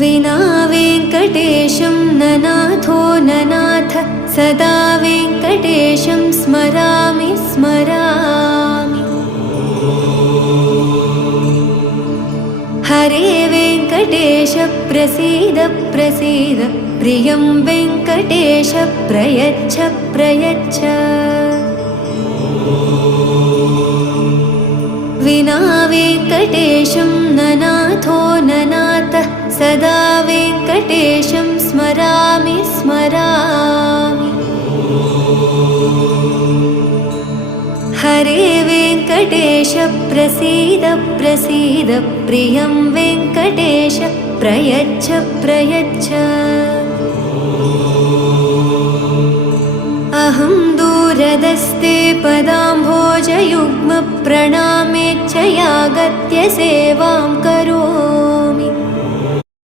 विना वेङ्कटेशं ननाथो ननाथ सदा वेङ्कटेशं स्मरामि स्मरामि। हरे वेङ्कटेश प्रसीद प्रसीद प्रियं वेङ्कटेश प्रयच्छ प्रयच्छ। विना वेङ्कटेशं ननाथो ननाथ सदा वेङ्कटेशं स्मरामि स्मरामि। हरे वेङ्कटेश प्रसीद प्रसीद प्रियं वेङ्कटेश प्रयच्छ प्रयच्छ। अहं दूरदस्ते पदाम्भोजयुग्म प्रणामेच्छयागत्य सेवां करोमि।